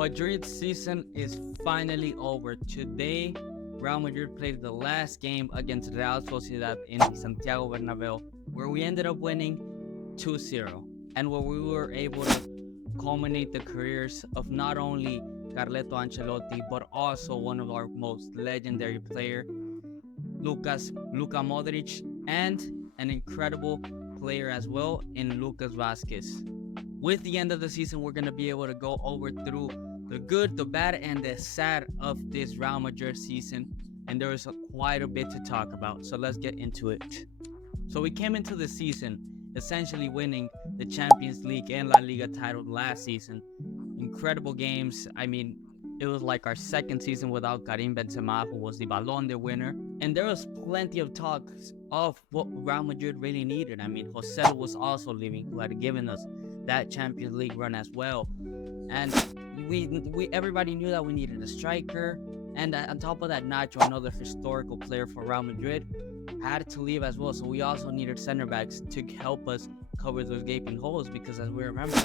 Madrid's season is finally over. Today, Real Madrid played the last game against Real Sociedad in Santiago Bernabeu, where we ended up winning 2-0, and where we were able to culminate the careers of not only Carlo Ancelotti, but also one of our most legendary player, Luka Modric, and an incredible player as well in Lucas Vasquez. With the end of the season, we're going to be able to go over through the good, the bad, and the sad of this Real Madrid season. And there is quite a bit to talk about. So let's get into it. So we came into the season essentially winning the Champions League and La Liga title last season. Incredible games. I mean, it was like our second season without Karim Benzema, who was the Ballon d'Or winner. And there was plenty of talks of what Real Madrid really needed. I mean, Jose was also leaving, who had given us that Champions League run as well. And we everybody knew that we needed a striker. And on top of that, Nacho, another historical player for Real Madrid, had to leave as well. So we also needed center backs to help us cover those gaping holes, because as we remember,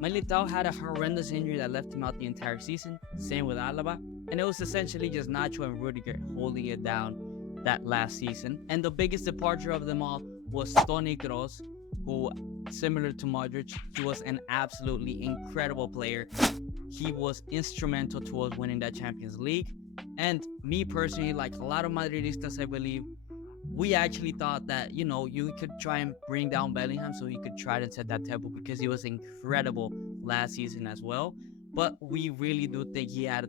Militao had a horrendous injury that left him out the entire season. Same with Alaba. And it was essentially just Nacho and Rudiger holding it down that last season. And the biggest departure of them all was Toni Kroos, who, similar to Modric, he was an absolutely incredible player. He was instrumental to us winning that Champions League. And me personally, like a lot of Madridistas, I believe, we actually thought that, you could try and bring down Bellingham so he could try to set that tempo, because he was incredible last season as well. But we really thought he had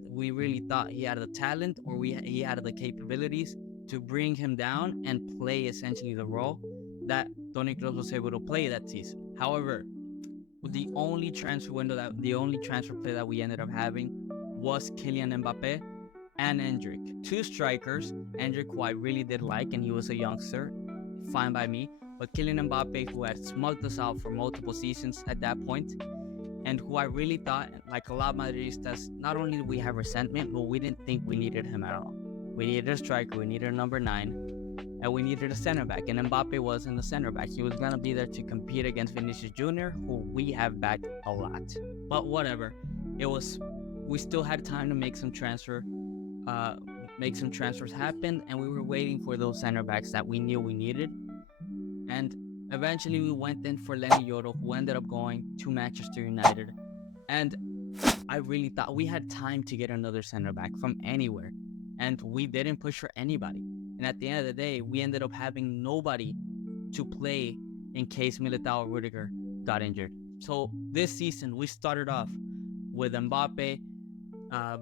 the talent, or he had the capabilities to bring him down and play essentially the role that Toni Kroos was able to play that season. However, the only transfer play that we ended up having was Kylian Mbappe and Endrick. Two strikers, Endrick, who I really did like, and he was a youngster, fine by me. But Kylian Mbappe, who had smugged us out for multiple seasons at that point, and who I really thought, like a lot of Madridistas, not only did we have resentment, but we didn't think we needed him at all. We needed a striker, we needed a number 9, and we needed a center back. And Mbappe wasn't the center back. He was going to be there to compete against Vinicius Jr., who we have backed a lot. But whatever. We still had time to make some transfers happen, and we were waiting for those center backs that we knew we needed. And eventually we went in for Lenny Yoro, who ended up going to Manchester United. And I really thought we had time to get another center back from anywhere, and we didn't push for anybody. And at the end of the day, we ended up having nobody to play in case Militao or Rudiger got injured. So this season, we started off with Mbappe,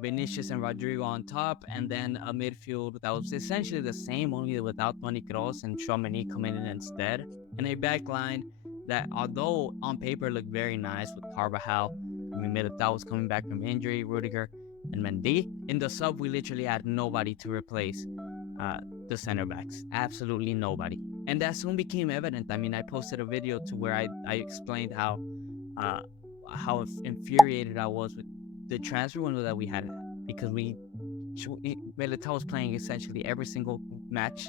Vinicius and Rodrigo on top, and then a midfield that was essentially the same, only without Toni Kroos and Tchouaméni coming in instead. And a back line that, although on paper looked very nice with Carvajal, Militao was coming back from injury, Rudiger and Mendy. In the sub, we literally had nobody to replace the center backs. Absolutely nobody. And that soon became evident. I mean, I posted a video to where I explained how infuriated I was with the transfer window that we had, because Militao was playing essentially every single match,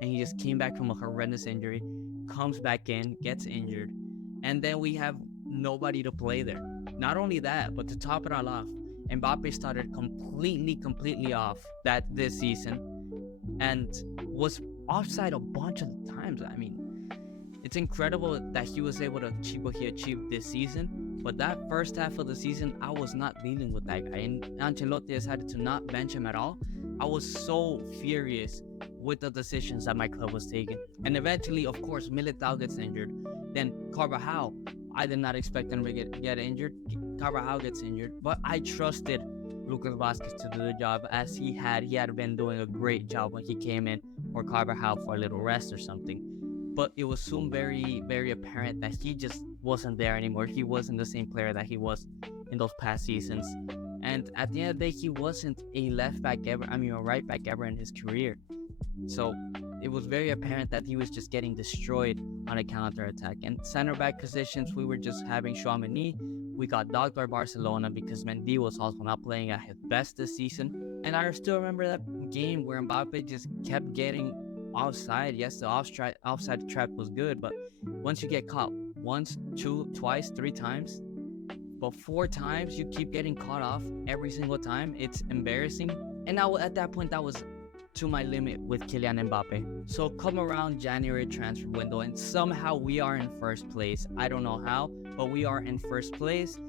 and he just came back from a horrendous injury, comes back in, gets injured, and then we have nobody to play there. Not only that, but to top it all off, Mbappe started completely off this season, and was offside a bunch of times. I mean, it's incredible that he was able to achieve what he achieved this season. But that first half of the season, I was not dealing with that guy. And Ancelotti decided to not bench him at all. I was so furious with the decisions that my club was taking. And eventually, of course, Militao gets injured. Then Carvajal, I did not expect him to get injured. Carvajal gets injured. But I trusted Lucas Vasquez to do the job, as he had been doing a great job when he came in, or Carvajal for a little rest or something. But it was soon very, very apparent that he just wasn't there anymore. He wasn't the same player that he was in those past seasons. And at the end of the day, he wasn't a right back ever in his career. So it was very apparent that he was just getting destroyed on a counter-attack. And center back positions, we were just having Tchouaméni. We got dogged by Barcelona because Mendy was also not playing at his best this season. And I still remember that game where Mbappe just kept getting offside. Yes, the offside trap was good, but once you get caught once, twice, 3 times, but 4 times you keep getting caught off every single time. It's embarrassing. And now at that point, that was to my limit with Kylian Mbappe. So come around January transfer window, and somehow we are in first place. I don't know how, but we are in first place.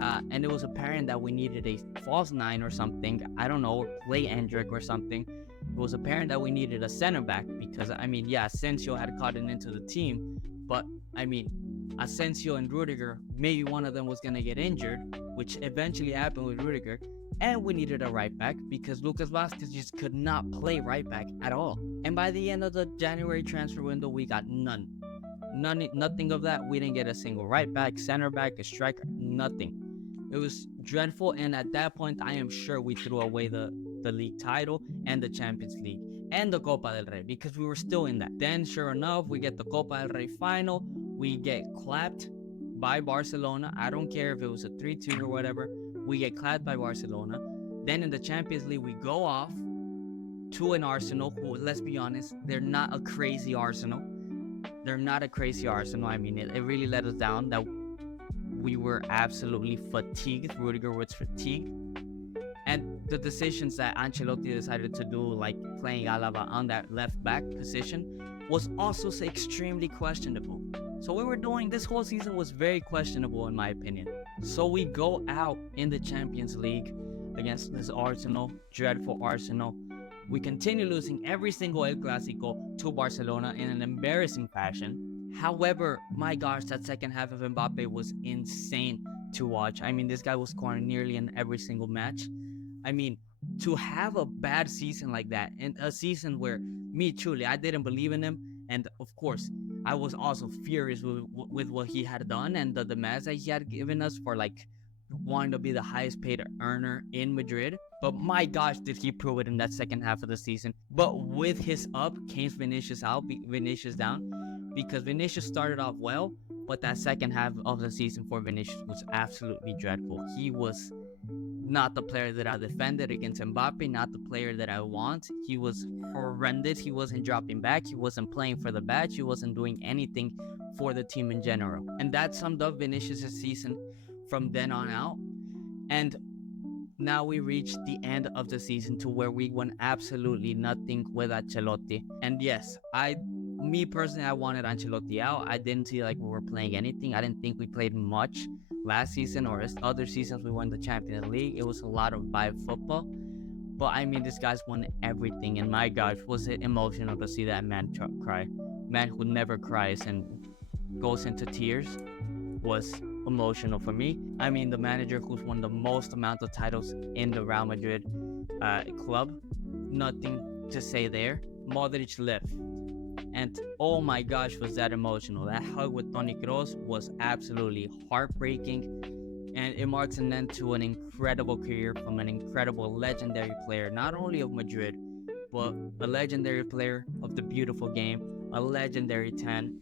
And it was apparent that we needed a false nine or something. I don't know, play Endrick or something. It was apparent that we needed a center back because, I mean, yeah, Asensio had gotten into the team, but I mean, Asensio and Rudiger, maybe one of them was going to get injured, which eventually happened with Rudiger. And we needed a right back because Lucas Vasquez just could not play right back at all. And by the end of the January transfer window, we got nothing of that. We didn't get a single right back, center back, a striker, nothing. It was dreadful, and at that point, I am sure we threw away the league title and the Champions League and the Copa del Rey because we were still in that. Then, sure enough, we get the Copa del Rey final. We get clapped by Barcelona. I don't care if it was a 3-2 or whatever. We get clapped by Barcelona. Then in the Champions League, we go off to an Arsenal who, let's be honest, they're not a crazy Arsenal. They're not a crazy Arsenal. I mean, it really let us down that we were absolutely fatigued. Rudiger was fatigued. And the decisions that Ancelotti decided to do, like playing Alaba on that left back position, was also extremely questionable. So what we're doing this whole season was very questionable in my opinion. So we go out in the Champions League against this Arsenal, dreadful Arsenal. We continue losing every single El Clasico to Barcelona in an embarrassing fashion. However, my gosh, that second half of Mbappe was insane to watch. I mean, this guy was scoring nearly in every single match. I mean, to have a bad season like that, and a season where me, truly, I didn't believe in him. And of course, I was also furious with what he had done and the demands that he had given us for like wanting to be the highest paid earner in Madrid. But my gosh, did he prove it in that second half of the season. But with his up came Vinicius out, Vinicius down. Because Vinicius started off well, but that second half of the season for Vinicius was absolutely dreadful. He was not the player that I defended against Mbappe, not the player that I want. He was horrendous. He wasn't dropping back. He wasn't playing for the badge. He wasn't doing anything for the team in general. And that summed up Vinicius' season from then on out. And now we reach the end of the season to where we won absolutely nothing with Ancelotti. And yes, me personally, I wanted Ancelotti out. I didn't see like we were playing anything. I didn't think we played much last season or other seasons we won the Champions League. It was a lot of vibe football. But I mean, this guy's won everything. And my gosh, was it emotional to see that man cry. Man who never cries and goes into tears was emotional for me. I mean, the manager who's won the most amount of titles in the Real Madrid club. Nothing to say there. Modric left. And oh my gosh, was that emotional. That hug with Toni Kroos was absolutely heartbreaking. And it marks an end to an incredible career from an incredible legendary player, not only of Madrid, but a legendary player of the beautiful game, a legendary 10.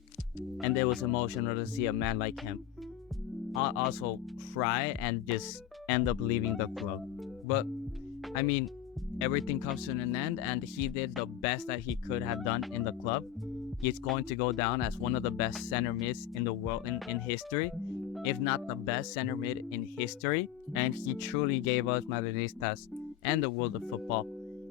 And it was emotional to see a man like him also cry and just end up leaving the club. But I mean, everything comes to an end, and he did the best that he could have done in the club. He's going to go down as one of the best center mids in the world in history, if not the best center mid in history. And he truly gave us Madridistas and the world of football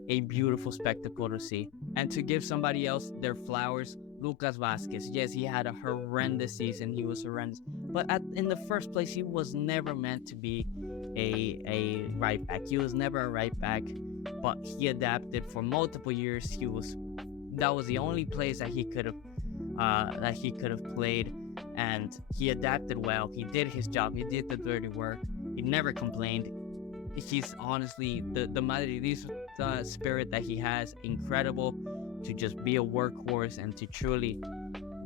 a beautiful spectacle to see. And to give somebody else their flowers, Lucas Vasquez. Yes, he had a horrendous season. He was horrendous. But in the first place, he was never meant to be a right back. He was never a right back, but he adapted for multiple years. That was the only place that he could have played, and he adapted well. He did his job. He did the dirty work. He never complained. He's honestly the Madridista spirit that he has, incredible, to just be a workhorse and to truly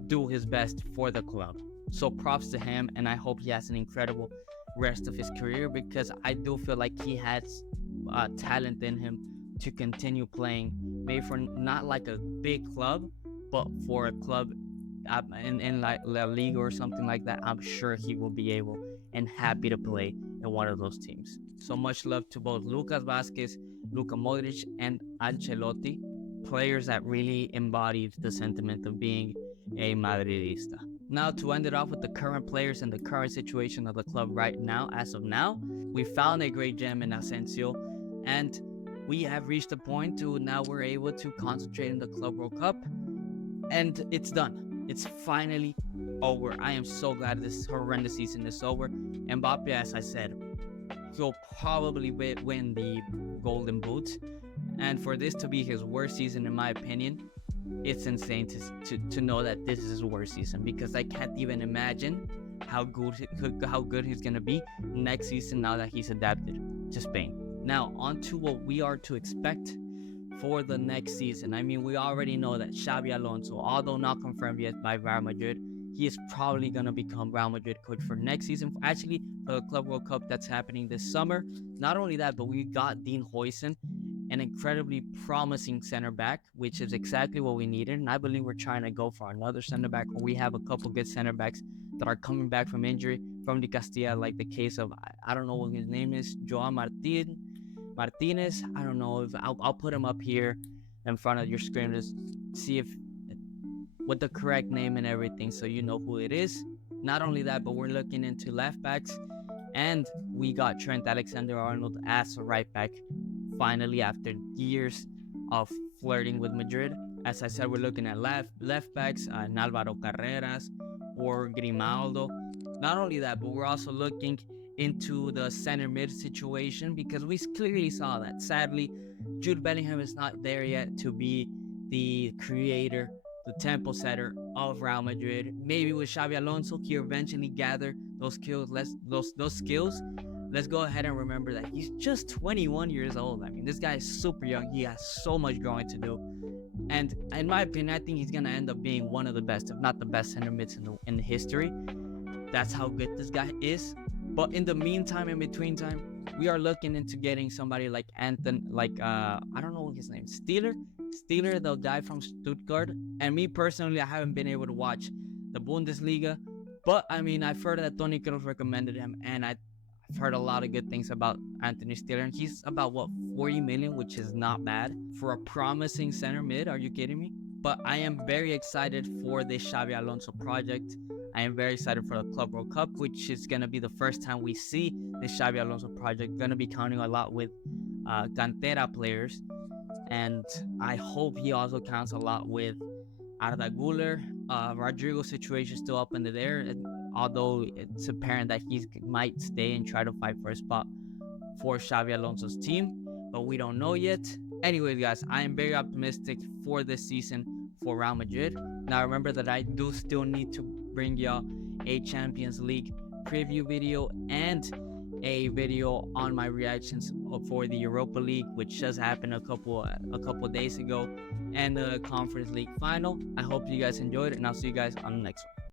do his best for the club. So props to him, and I hope he has an incredible rest of his career, because I do feel like he has talent in him to continue playing, maybe for not like a big club, but for a club in like La Liga or something like that. I'm sure he will be able and happy to play in one of those teams. So much love to both Lucas Vasquez, Luka Modric, and Ancelotti, players that really embodied the sentiment of being a Madridista. Now, to end it off with the current players and the current situation of the club right now, as of now, we found a great gem in Asensio, and we have reached a point to now we're able to concentrate in the Club World Cup, and it's done. It's finally over. I am so glad this horrendous season is over. Mbappe, as I said, he'll probably win the Golden Boot, and for this to be his worst season, in my opinion, it's insane to know that this is his worst season, because I can't even imagine how good he's gonna be next season now that he's adapted to Spain. Now, on to what we are to expect for the next season. I mean, we already know that Xavi Alonso, although not confirmed yet by Real Madrid, he is probably gonna become Real Madrid coach for next season. Actually, for the Club World Cup that's happening this summer. Not only that, but we got Dean Huijsen, an incredibly promising center back, which is exactly what we needed. And I believe we're trying to go for another center back, or we have a couple good center backs that are coming back from injury from the Castilla, like the case of, I don't know what his name is, Joao Martinez. I don't know if I'll put him up here in front of your screen to see if with the correct name and everything, so you know who it is. Not only that, but we're looking into left backs, and we got Trent Alexander-Arnold as a right back. Finally, after years of flirting with Madrid. As I said, we're looking at left backs, Alvaro Carreras or Grimaldo. Not only that, but we're also looking into the center mid situation, because we clearly saw that, sadly, Jude Bellingham is not there yet to be the creator, the tempo setter of Real Madrid. Maybe with Xavi Alonso, he eventually gather those skills. Let's go ahead and remember that he's just 21 years old. I mean, this guy is super young. He has so much growing to do. And in my opinion, I think he's going to end up being one of the best, if not the best center mids in history. That's how good this guy is. But in the meantime, in between time, we are looking into getting somebody like I don't know his name, Steeler, the guy from Stuttgart. And me personally, I haven't been able to watch the Bundesliga. But, I mean, I've heard that Toni Kroos recommended him, and I've heard a lot of good things about Anthony Steeler, and he's about 40 million, which is not bad for a promising center mid. Are you kidding me? But I am very excited for this Xavi Alonso project. I am very excited for the Club World Cup, which is going to be the first time we see this Xavi Alonso project. Going to be counting a lot with Cantera players, and I hope he also counts a lot with Arda Güler. Rodrigo's situation is still up in the air, although it's apparent that he might stay and try to fight for a spot for Xavi Alonso's team, but we don't know yet. Anyways, guys, I am very optimistic for this season for Real Madrid. Now, remember that I do still need to bring y'all a Champions League preview video and a video on my reactions for the Europa League, which just happened a couple days ago, and the Conference League final. I hope you guys enjoyed it, and I'll see you guys on the next one.